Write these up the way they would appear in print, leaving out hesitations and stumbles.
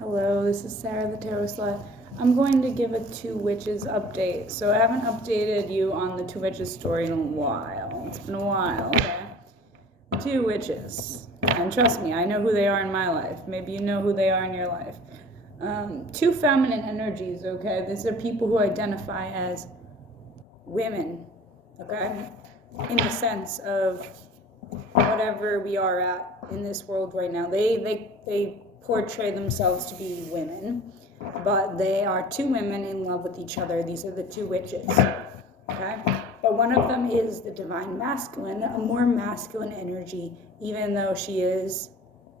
Hello, this is Sarah the Tarot Slut. I'm going to give a Two Witches update. So I haven't updated you on the Two Witches story in a while. It's been a while, okay? The Two Witches. And trust me, I know who they are in my life. Maybe you know who they are in your life. Two feminine energies, okay? These are people who identify as women, okay? In the sense of whatever we are at in this world right now. They portray themselves to be women, but they are two women in love with each other. These are the two witches, okay? But one of them is the divine masculine, a more masculine energy, even though she is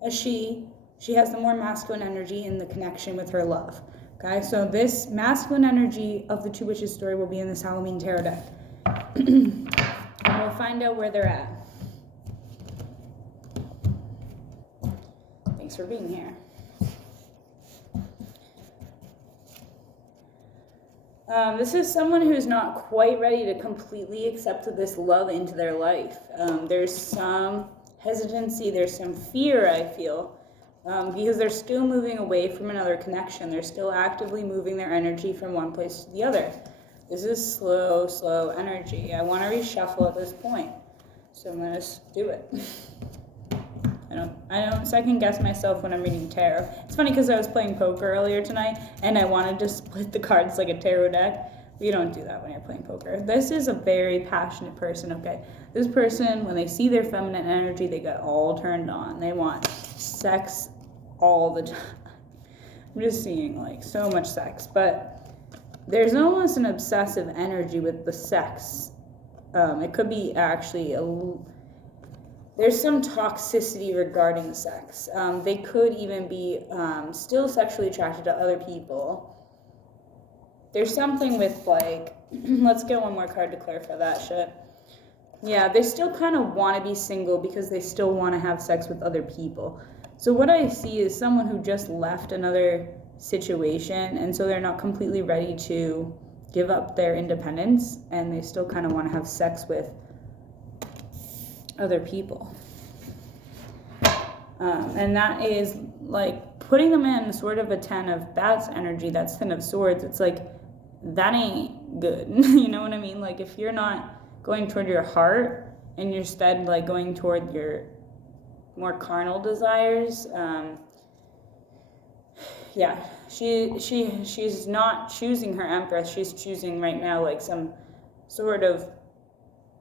a she has the more masculine energy in the connection with her love, okay? So this masculine energy of the Two Witches story will be in this Halloween tarot deck. And we'll find out where they're at. Thanks for being here. This is someone who's not quite ready to completely accept this love into their life. There's some hesitancy, there's some fear, I feel, because they're still moving away from another connection. They're still actively moving their energy from one place to the other. This is slow energy. I want to reshuffle at this point, so I'm going to do it. I don't second guess myself when I'm reading tarot. It's funny because I was playing poker earlier tonight and I wanted to split the cards like a tarot deck. You don't do that when you're playing poker. This is a very passionate person, okay? This person, when they see their feminine energy, they get all turned on. They want sex all the time. I'm just seeing like so much sex, but there's almost an obsessive energy with the sex. It could be actually there's some toxicity regarding sex. They could even be still sexually attracted to other people. There's something with like, let's get one more card to clarify that shit. Yeah, they still kind of want to be single because they still want to have sex with other people. So what I see is someone who just left another situation, and so they're not completely ready to give up their independence, and they still kind of want to have sex with other people. And that is like putting them in sort of a 10 of bats energy. That's 10 of swords. It's like, that ain't good. You know what I mean? Like if you're not going toward your heart and you're instead like going toward your more carnal desires, yeah, she's not choosing her empress. She's choosing right now like some sort of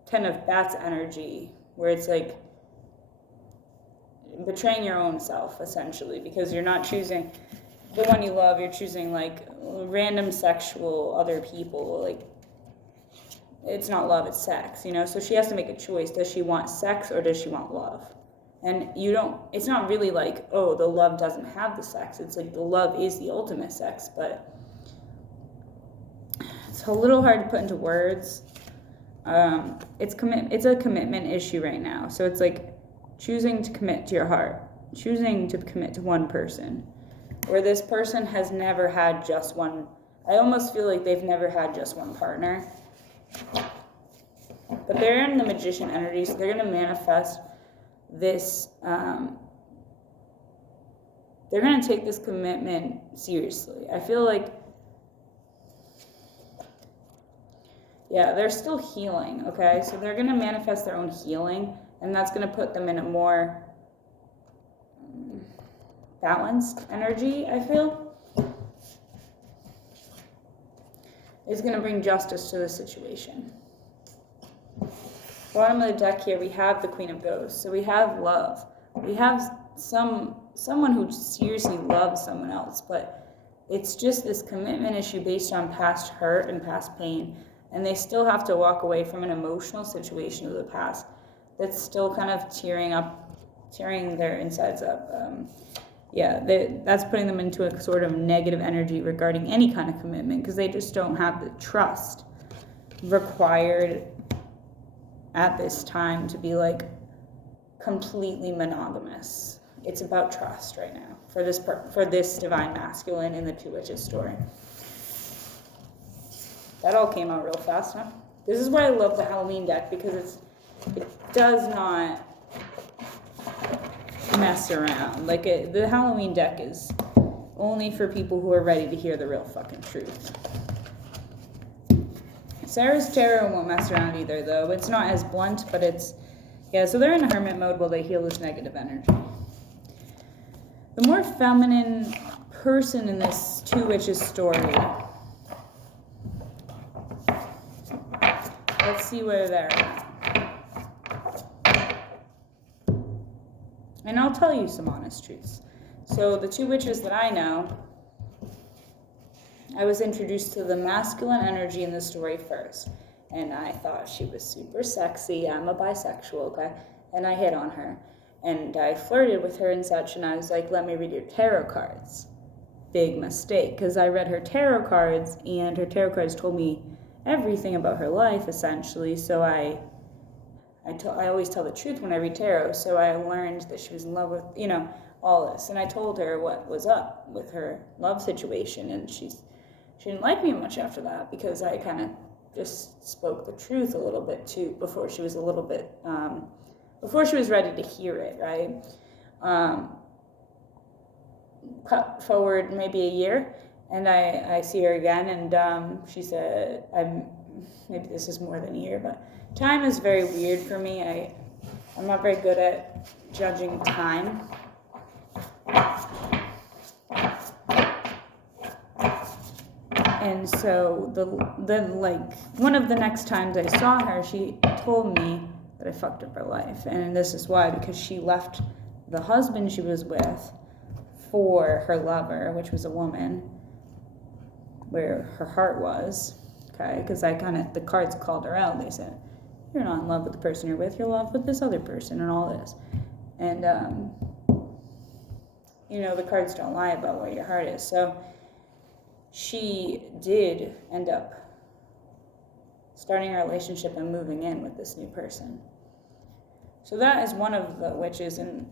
10 of bats energy, where it's like betraying your own self, essentially, because you're not choosing the one you love, you're choosing like random sexual other people. Like, it's not love, it's sex, you know? So she has to make a choice. Does she want sex or does she want love? And it's not really like, oh, the love doesn't have the sex. It's like the love is the ultimate sex, but it's a little hard to put into words. It's a commitment issue right now. So it's like choosing to commit to your heart, choosing to commit to one person, where this person has never had just one. I almost feel like they've never had just one partner, but they're in the magician energy, so they're going to manifest this. They're going to take this commitment seriously. I feel like, yeah, they're still healing, okay? So they're going to manifest their own healing, and that's going to put them in a more balanced energy, I feel. It's going to bring justice to the situation. Bottom of the deck here, we have the Queen of Ghosts. So we have love. We have someone who seriously loves someone else, but it's just this commitment issue based on past hurt and past pain. And they still have to walk away from an emotional situation of the past that's still kind of tearing their insides up. That's putting them into a sort of negative energy regarding any kind of commitment, because they just don't have the trust required at this time to be like completely monogamous. It's about trust right now for this divine masculine in the Two Witches story. That all came out real fast, huh? This is why I love the Halloween deck, because it does not mess around. Like the Halloween deck is only for people who are ready to hear the real fucking truth. Sarah's tarot won't mess around either, though. It's not as blunt, but it's... Yeah, so they're in a hermit mode while they heal this negative energy. The more feminine person in this Two Witches story... Let's see where they're at. And I'll tell you some honest truths. So the Two Witches that I know... I was introduced to the masculine energy in the story first, and I thought she was super sexy. I'm a bisexual, okay? And I hit on her, and I flirted with her and such, and I was like, let me read your tarot cards. Big mistake, because I read her tarot cards, and her tarot cards told me everything about her life, essentially, so I always tell the truth when I read tarot, so I learned that she was in love with, all this, and I told her what was up with her love situation, and she didn't like me much after that because I kind of just spoke the truth a little bit too before she was before she was ready to hear it, right? Cut forward maybe a year, and I see her again, and she said, maybe this is more than a year, but time is very weird for me. I'm not very good at judging time. And so one of the next times I saw her, she told me that I fucked up her life. And this is why, because she left the husband she was with for her lover, which was a woman, where her heart was, okay? Because the cards called her out. They said, you're not in love with the person you're with, you're in love with this other person and all this. And, the cards don't lie about where your heart is. So she did end up starting a relationship and moving in with this new person. So that is one of the witches, and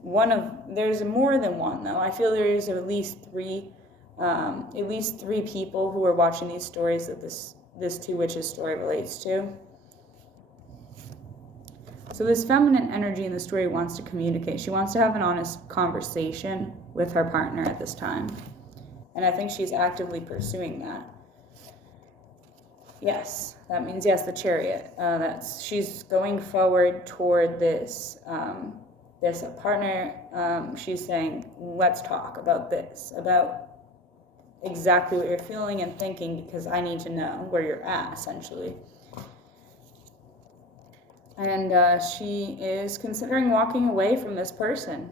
there's more than one though. I feel there is at least three people who are watching these stories that this Two Witches story relates to. So this feminine energy in the story wants to communicate. She wants to have an honest conversation with her partner at this time. And I think she's actively pursuing that. Yes, that means yes, the Chariot. She's going forward toward this partner. She's saying, let's talk about this, about exactly what you're feeling and thinking, because I need to know where you're at, essentially. And she is considering walking away from this person.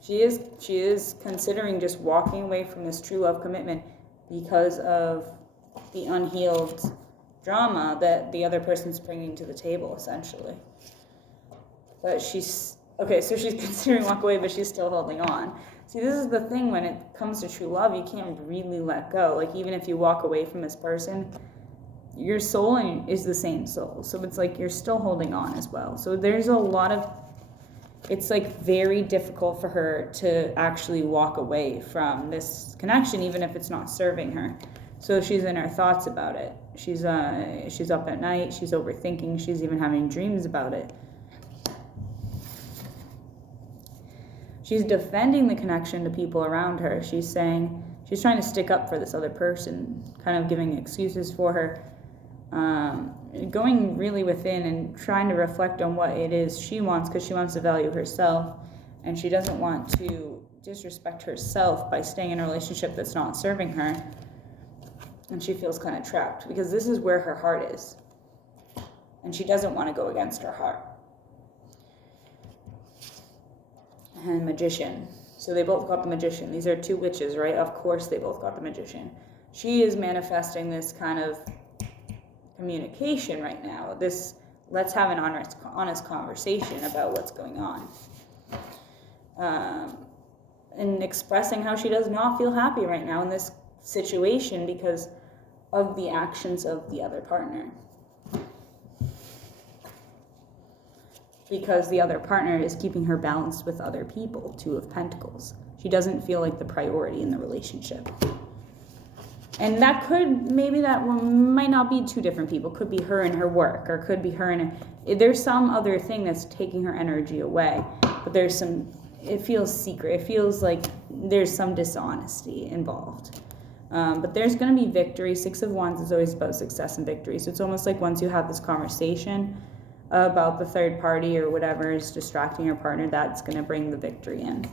She is considering just walking away from this true love commitment because of the unhealed drama that the other person's bringing to the table, essentially. But she's considering walk away, but she's still holding on. See, this is the thing when it comes to true love, you can't really let go. Like, even if you walk away from this person, your soul is the same soul. So it's like you're still holding on as well. So there's a lot of, it's like very difficult for her to actually walk away from this connection, even if it's not serving her. So she's in her thoughts about it. She's up at night, she's overthinking, she's even having dreams about it. She's defending the connection to people around her. She's saying, she's trying to stick up for this other person, kind of giving excuses for her, going really within and trying to reflect on what it is she wants, because she wants to value herself, and she doesn't want to disrespect herself by staying in a relationship that's not serving her. And she feels kind of trapped, because this is where her heart is, and she doesn't want to go against her heart. And Magician. So they both got the Magician. These are two witches, right? Of course they both got the Magician. She is manifesting this kind of communication right now. This, let's have an honest conversation about what's going on. And expressing how she does not feel happy right now in this situation because of the actions of the other partner. Because the other partner is keeping her balanced with other people, Two of Pentacles. She doesn't feel like the priority in the relationship. And that might not be two different people. Could be her and her work, or could be her and there's some other thing that's taking her energy away. But it feels secret. It feels like there's some dishonesty involved. But there's going to be victory. Six of Wands is always about success and victory. So it's almost like once you have this conversation about the third party or whatever is distracting your partner, that's going to bring the victory in.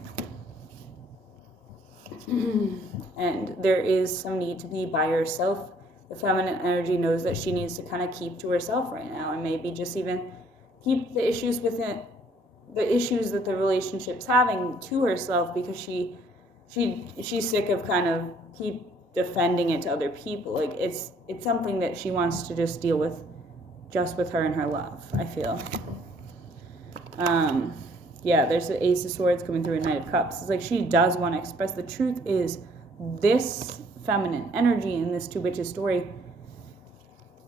And there is some need to be by yourself. The feminine energy knows that she needs to kind of keep to herself right now, and maybe just even keep the issues within the issues that the relationship's having to herself, because she's sick of kind of keep defending it to other people. Like it's something that she wants to just deal with just with her and her love, I feel. Yeah, there's the Ace of Swords coming through, a Knight of Cups. It's like she does want to express. The truth is, this feminine energy in this Two Witches story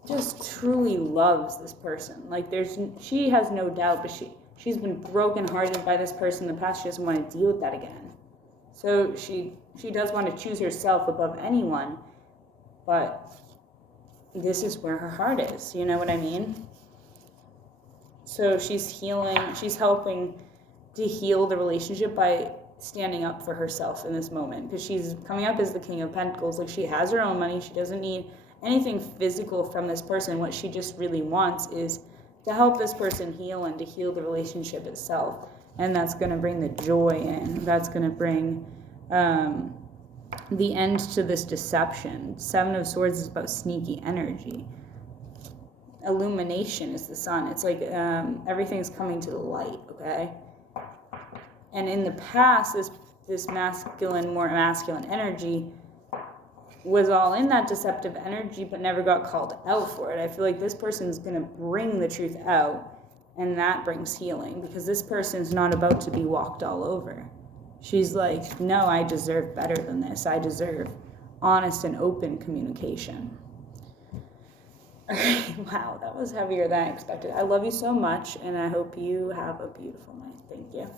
just truly loves this person. Like she has no doubt, but she's been brokenhearted by this person in the past. She doesn't want to deal with that again. So she does want to choose herself above anyone, but this is where her heart is. You know what I mean? So she's healing. She's helping to heal the relationship by standing up for herself in this moment, because she's coming up as the King of Pentacles. Like, she has her own money. She doesn't need anything physical from this person. What she just really wants is to help this person heal and to heal the relationship itself. And that's going to bring the joy in. That's going to bring the end to this deception. Seven of Swords is about sneaky energy. Illumination is the sun. It's like everything's coming to the light, okay? And in the past, this masculine, more masculine energy was all in that deceptive energy, but never got called out for it. I feel like this person's going to bring the truth out, and that brings healing, because this person's not about to be walked all over. She's like, no, I deserve better than this. I deserve honest and open communication. Wow, that was heavier than I expected. I love you so much, and I hope you have a beautiful night. Thank you.